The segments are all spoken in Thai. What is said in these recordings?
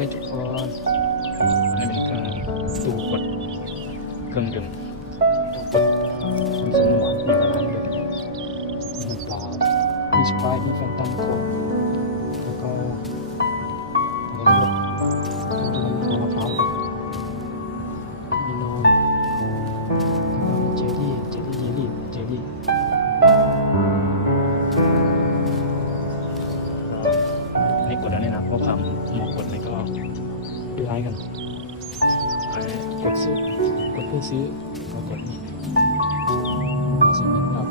เลยทุกคนอันนี้เป็นเครื่องดูกดเครื่องดื่มดูกดมีสมหวานมีอะไรด้วยมีน้ำเปล่ามีสไปร์มีแฟนตาโค้กแล้วก็อะไรด้วยน้ำมะพร้าวมีนมแล้วก็มีเจลลี่เยลลี่ให้กดแล้วเนี่ยนะเพราะคำหมอกดเลยก็ดูไลค์กันกดซื้อกดเพื่อซื้อก็กดนี่สำหรับ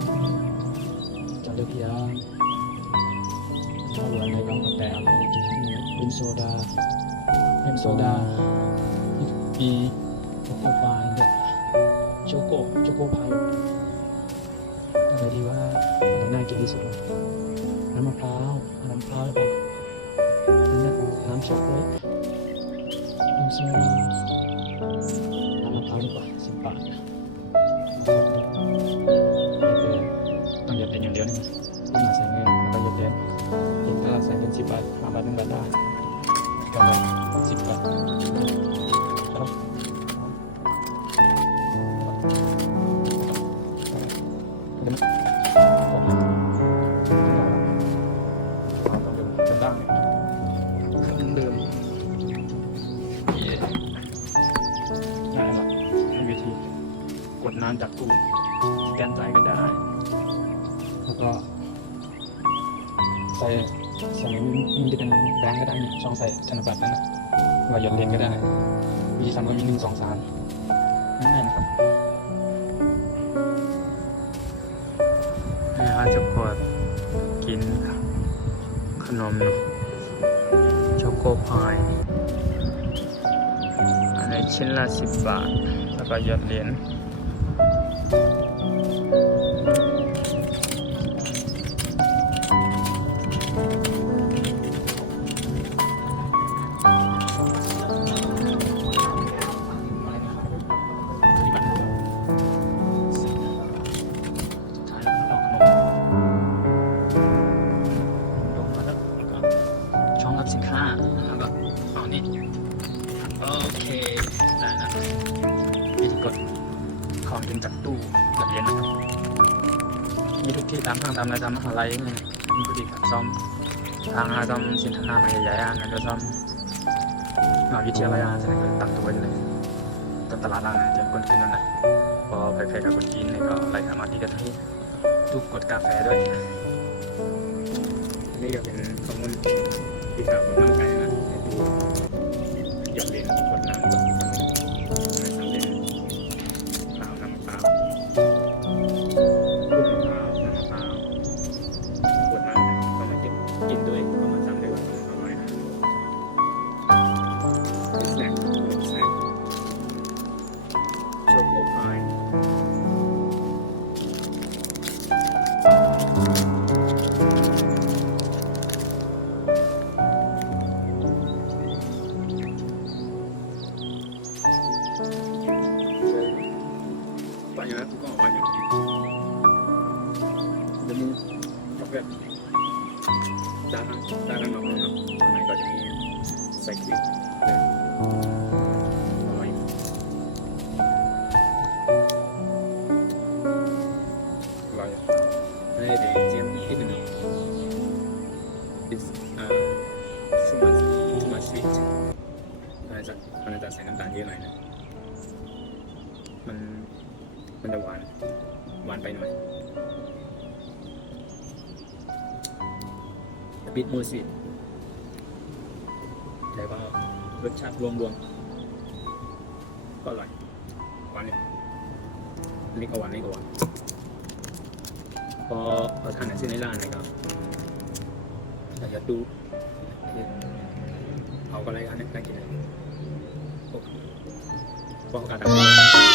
จัดระเบียบถ้าเหลืออะไรก็แต่อะไรกินเป็นโซดามีโกโก้พายเด็กโจโก้พายอะไรดีว่าอะไรน่ากินที่สุดน้ำมะพร้าวหรือเปล่าน้ำช็อกโกแลตน้ำโซดาน้ำมะพร้าวดีกว่า10 บาทต้องหยดเป็นอย่างเดียวนี่ต้องมาใส่เงินแล้วก็หยดเด่นถ้าเราใส่เป็น10 บาท5 บาท1 บาทได้ก็ได้10 บาทครับกดน้ำจากตู้สแกนจ่ายก็ได้แล้วก็ใส่มันจะเป็นแบงก์ก็ได้เนี่ยช่องใส่ธนบัตรนั่นนะว่าหยดเหรียญก็ได้วิธีทำก็มี1 2 3ง่ายๆนะครับเราจะกดกินขนมช็อกโกพายอันนี้ชิ้นละ10 บาทแล้วก็หยดเหรียญช่องรับสินค้าแล้วก็เอานี่โอเคได้นะวิธีกดของดึงจากตู้หยดเหรียญนะครับมีทุกที่ตามห้างตามอะไรตามมหาลัยไงมีทุกที่ครับซ่อมทางซ่อมสินค้าใหญ่ๆนั่นก็ซ่อมวิทยาลัยจะตั้งตัวไว้เลยตลาดล่างจะคนขึ้นนั่นแหละพอใครๆกับคนกินเนี่ยก็ไล่สามารถที่จะให้ตู้กดกาแฟด้วยนี่ก็เป็นข้อมูลที่สาวคนน้ำไก่นะตู้หยดเหรียญกดน้ำกดไม่สำเร็จน้ำมะพร้าวกดน้ำก็มากินด้วยก็มาจำได้ว่าอร่อยนะสแน็คโชโกพายไปแล้วก็ออกมาอย่างนี้จะมีช็อกโกแลตด้านนอกนะครับข้างในก็จะมีใส่ครีมอร่อยนี่เดี๋ยวเจียมนิดหนึ่ง is too much sweet มันจะใส่น้ำตาลเยอะหน่อยนะมันจะหวานไปหน่อยบิดมูสิแต่ว่ารสชาติรวมก็อร่อยหวานเนี่ยนี่ก็หวานพอทานอาหารในร้านนะครับอยากจะดูเอาก็อะไรกันเนี่ยได้กินเลยพอการทำ